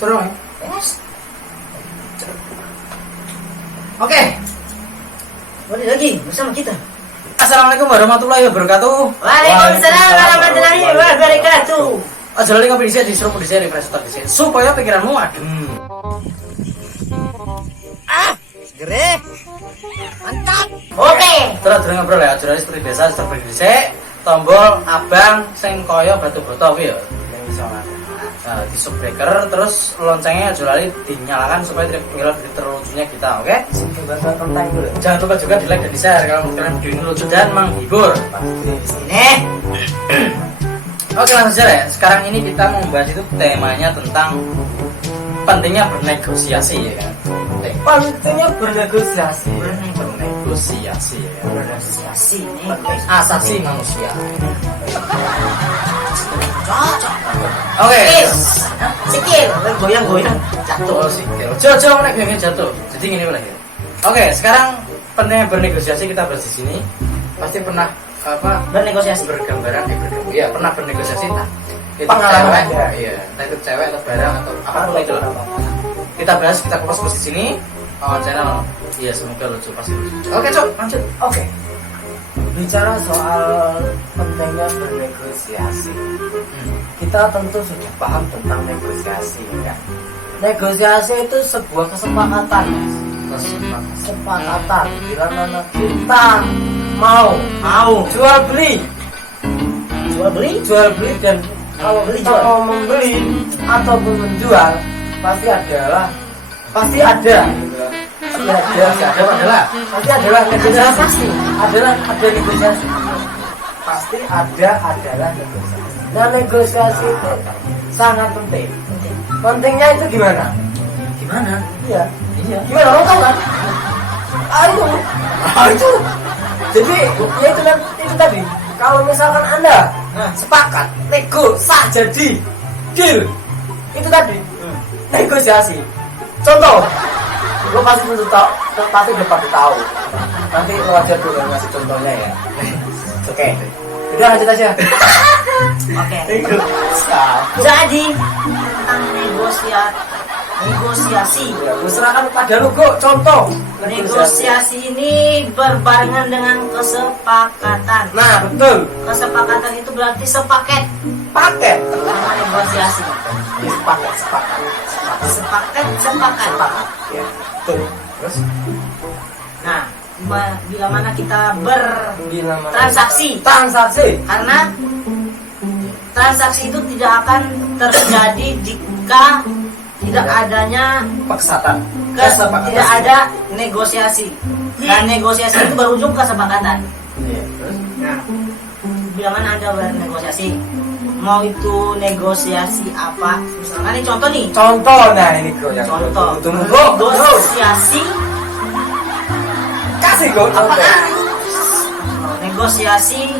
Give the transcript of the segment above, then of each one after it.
bro. Yes. Oke. Kembali lagi bersama kita. Assalamualaikum warahmatullahi wabarakatuh. Waalaikumsalam warahmatullahi wabarakatuh. Aja lali ngopi dhisik disuruh dhisik refresh otak dhisik supaya pikiranmu adem. Segere. Mantap. Oke. Terus ngobrol ya, aja seperti biasa seperti dhisik tombol abang sing kaya batu bata kuwi ya. Ning isolan. Nah, di subscriber terus loncengnya aja lali dinyalakan supaya tidak ketinggalan video terlucunya kita, oke? Bahasa tentang itu. Jangan lupa juga di like dan di share kalau kalian video ini lucu dan menghibur. Sini. Oke, langsung saja ya. Sekarang ini kita mau membahas itu temanya tentang pentingnya bernegosiasi ya kan. Pentingnya bernegosiasi. Bernegosiasi ya kan. Bernegosiasi ini. Asasi manusia. Cocok. Oke. Sikil, goyang-goyang jatuh. Oh, sikil. Jojo nek pengen jatuh. Jadi gini lagi. Oke, sekarang pentingnya bernegosiasi kita bahas di sini. Pasti pernah apa Bernegosiasi. bergambaran ya pernah bernegosiasi entah itu Pengalaman cewek, ada. iya entah itu cewek atau barang atau apapun itu lah. Kita bahas, kita kupas di sini. Channel iya semoga lucu, pasti lucu. Oke cok, lanjut. Oke. Bicara soal pentingnya bernegosiasi, kita tentu sudah paham tentang negosiasi, ya. Negosiasi itu sebuah kesepakatan, kesepakatan bila mana kita mau jual beli dan kalau beli mau membeli ataupun menjual pasti adalah negosiasi. Nah, negosiasi itu sangat penting. Pentingnya itu gimana? Iya. Gimana lo tahu kan? Itu. Jadi ya itu tadi. Kalau misalkan Anda sepakat, nego, sah jadi deal. Itu tadi. Negosiasi. Contoh, lo pasti udah tahu. Nanti lo aja dulu ngasih contohnya ya. Oke. Udah lanjut aja. Oke. Jadi tentang negosiasi. Ya, serahkan pada lu kok contoh. Negosiasi ini berbarengan dengan kesepakatan. Nah, betul. Kesepakatan itu berarti sepaket. Paket. Sama negosiasi. Sepakat. Ya, betul. Terus nah, bila mana kita bertransaksi, karena transaksi itu tidak akan terjadi jika tidak adanya Kesepakatan. tidak ada negosiasi. Dan negosiasi itu berujung kesepakatan. Nah, bila mana Anda bernegosiasi, mau itu negosiasi apa? Misalkan ini contoh nih. Negosiasi. Kasih gue Apa? Negosiasi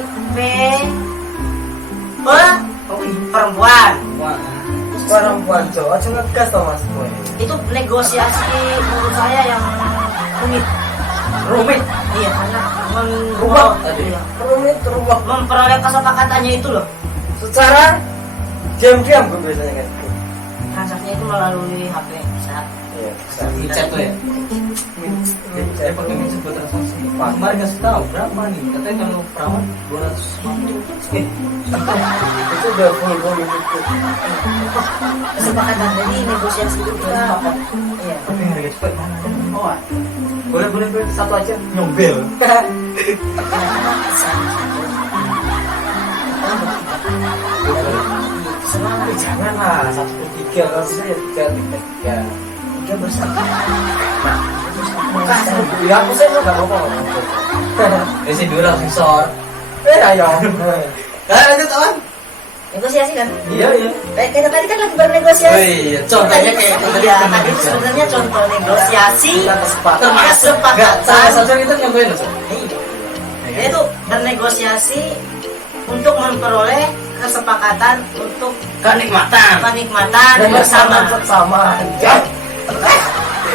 perempuan. Perempuan cowok cuma ngegas tau mas. Itu negosiasi menurut saya yang rumit. Iya, karena memperoleh kesepakatannya itu loh. Secara diam-diam gue biasanya kan. Transaksinya itu melalui HP bisa. Iya, bisa. Chat tuh ya. Saya pakai mencet buat transaksi. Kemarin kasih tahu berapa nih? Katanya kalau perawat 250. Itu udah full Kesepakatan. Jadi negosiasi itu kita iya. Tapi yang harga cepet mana? Oh, boleh satu aja nyombel. Jangan lah 1/3 kalau saya 3 bersama. Ya aku saya nggak apa-apa. Isi dulu langsung sor. Ayo. Lanjut kawan. Negosiasi kan? Iya. Kita tadi kan lagi bernegosiasi. Oh iya, contohnya kayak tadi itu sebenarnya contoh negosiasi kesepakatan. Salah satu kita nyobain loh. Yaitu bernegosiasi untuk memperoleh kesepakatan untuk kenikmatan bersama.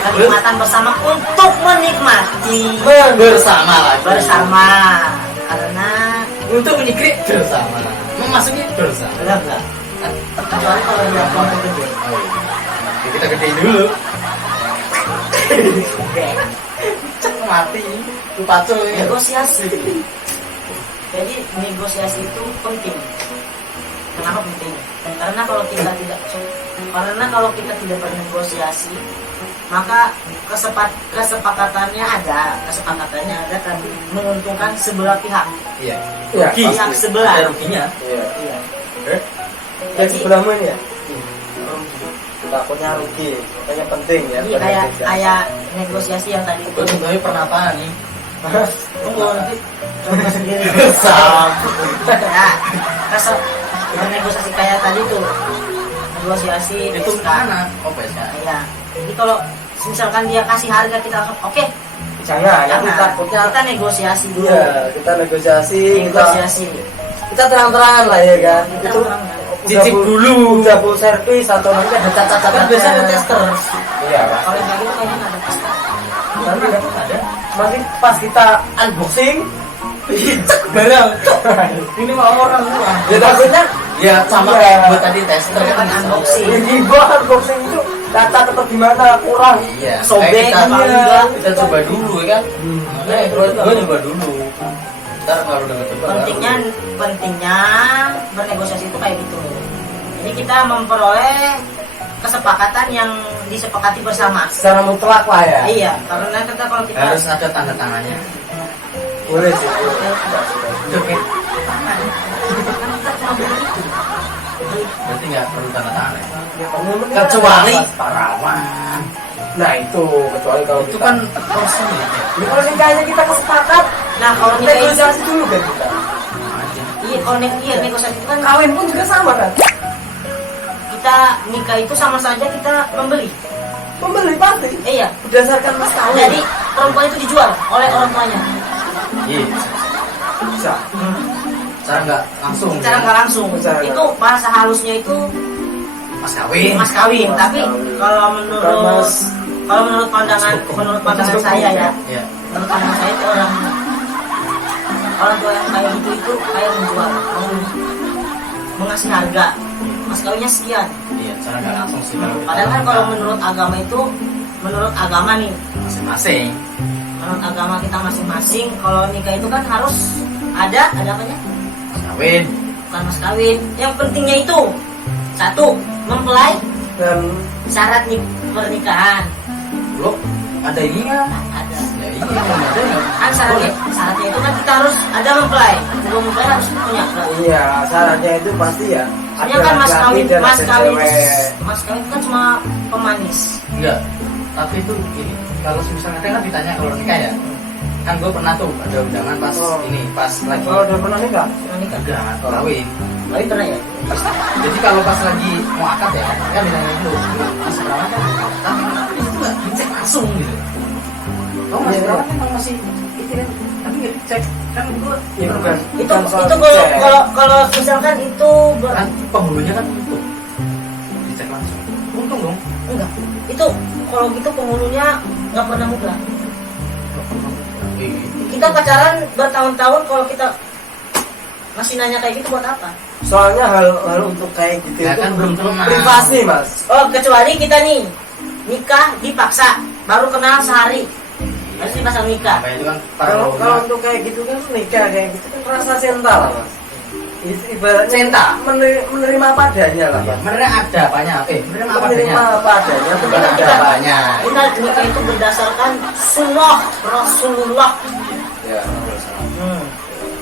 Kenikmatan bersama untuk menikmati bersama karena untuk menyikri bersama, memasuki bersama. kecuali kalau dia kelompok gede. kita gedein dulu. Cek mati. Pacul ini. Negosiasi. Jadi negosiasi itu penting. Kenapa penting? Karena kalau kita tidak bernegosiasi, maka kesepakatannya ada tapi menguntungkan sebelah pihak. Iya. Iya, Pihak pasti. sebelah. Ada ruginya. Iya. Iya. Yang Jadi sebelah mana ya? Takutnya rugi, makanya penting ya. iya kayak negosiasi yang tadi itu. Gue contohnya pernyataan nih. Tunggu nanti coba sendiri. Ya, negosiasi kayak tadi tuh. Negosiasi Itu SK. mana? Oh, PSK. Iya. Jadi kalau misalkan dia kasih harga kita langsung oke, Jangan, jangan. takutnya. Kita negosiasi dulu. Iya, kita negosiasi. Negosiasi. Kita terang-terangan lah ya kan. Itu Terang-terangan. Cicip dulu. Udah full service atau nanti ada cacat-cacat. Kan biasanya ada tester. Iya, Pak. Kalau yang kayak gitu kayaknya nggak ada tester. Nanti Ada. nanti pas kita unboxing, Barang. Ini mah orang semua. ya takutnya Ya sama Iya. kayak gue tadi tester Kan unboxing. ini unboxing itu cacat atau gimana kurang. Iya. Sobek, Kayak kita, iya. kita coba dulu ya kan. Makanya gue coba dulu. Ntar kalau udah coba. Pentingnya bernegosiasi itu kayak gitu. Jadi kita memperoleh kesepakatan yang disepakati bersama. Secara mutlak lah ya. Iya, karena kalau kita harus ada tanda tangannya. Boleh sih. Oke. Berarti nggak perlu tanda tangan ya? Ya, komitmen kan Kecuali ada parawan. Nah itu kecuali kalau Itu kita- kan proses ya. Ya, kalau nikahnya kita kesepakat, nah kalau nikah itu negosiasi dulu kan kita. iya kalau negosiasi itu kan Kawin pun juga sama kan. kita nikah itu sama saja kita membeli. Membeli pasti Iya. berdasarkan mas kawin. Jadi perempuan itu dijual oleh orang tuanya. Iya. bisa. Cara nggak langsung. Secara nggak langsung. Secara Itu bahasa halusnya itu Mas kawin. mas kawin. Mas Tapi kawin. kalau menurut Mas- menurut pandangan saya ya, Iya. menurut pandangan saya itu orang tua yang kayak gitu itu kayak menjual, mengasih harga. Mas kawinnya sekian. Iya. Cara nggak langsung sih kalau. kita Padahal kan kalau lakukan. menurut agama nih, Masing-masing. menurut agama kita masing-masing, kalau nikah itu kan harus ada apanya? Mas kawin. Bukan mas kawin. Yang pentingnya itu satu, mempelai Dan syarat pernikahan. Lo ada ininya. Ada. Ya iya. Kalau nggak ada ya. Kan syaratnya itu kan kita harus ada mempelai. Sebelum mempelai harus punya. iya syaratnya itu pasti ya. Soalnya kan mas laki-laki kawin, dan mas ada kawin, cewek. mas kawin itu kan cuma pemanis. Enggak. Tapi itu gini. Kalau misalnya kan ditanya kalau nikah ya. Kan gue pernah tuh ada undangan pas Oh. ini pas lagi. Oh udah pernah nikah? Sudah nikah. Enggak, kawin. Kawin pernah ya? Jadi kalau pas lagi mau akad ya, kan ditanya dulu, mas perawan kan, tapi itu nggak dicek langsung gitu. Oh mas Iya, perawan iya. kan kalau masih itu kan, tapi nggak dicek kan gue, Ya bukan. Itu bukan soal kalau cek. kalau misalkan itu kan penghulunya kan itu dicek langsung. Untung dong. enggak. Itu kalau gitu penghulunya nggak pernah mutlak. Kita pacaran bertahun-tahun, kalau kita masih nanya kayak gitu buat apa? Soalnya hal untuk kayak gitu Ya itu kan belum kenal. privasi mas. Oh, kecuali kita nih nikah dipaksa, baru kenal sehari harus dipasang nikah. Apa itu kan Kalau paralel. untuk kayak gitu kan nikah kayak gitu kan rasa cinta lah mas. Ibaratnya Cinta? menerima apa adanya lah mas. Mereka ada apanya? Menerima apa adanya? Menerima apa adanya. Bukan Bukan ada ada. apanya. Kita nikah itu berdasarkan sunnah Rasulullah, Ya.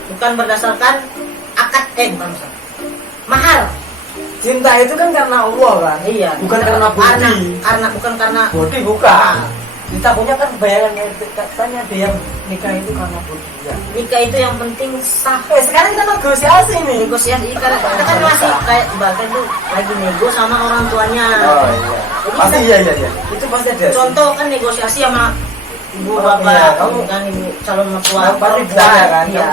bukan berdasarkan akad bukan berdasarkan mahar. Cinta itu kan karena Allah kan. Iya. Bukan karena budi. Bukan karena Budi bukan. Kita punya kan bayangan katanya ada yang nikah itu karena budi. Ya. nikah itu yang penting sah. Sekarang kita negosiasi nih. Negosiasi karena kita kan masih kayak ibaratnya tuh lagi nego sama orang tuanya. Oh iya. Jadi Pasti kita- iya. Itu pasti ada. Contoh kan negosiasi sama ibu Oh, bapak, iya, kamu- kan ibu calon mertua. Kamu pasti orang tua. ditanya kan, Iya.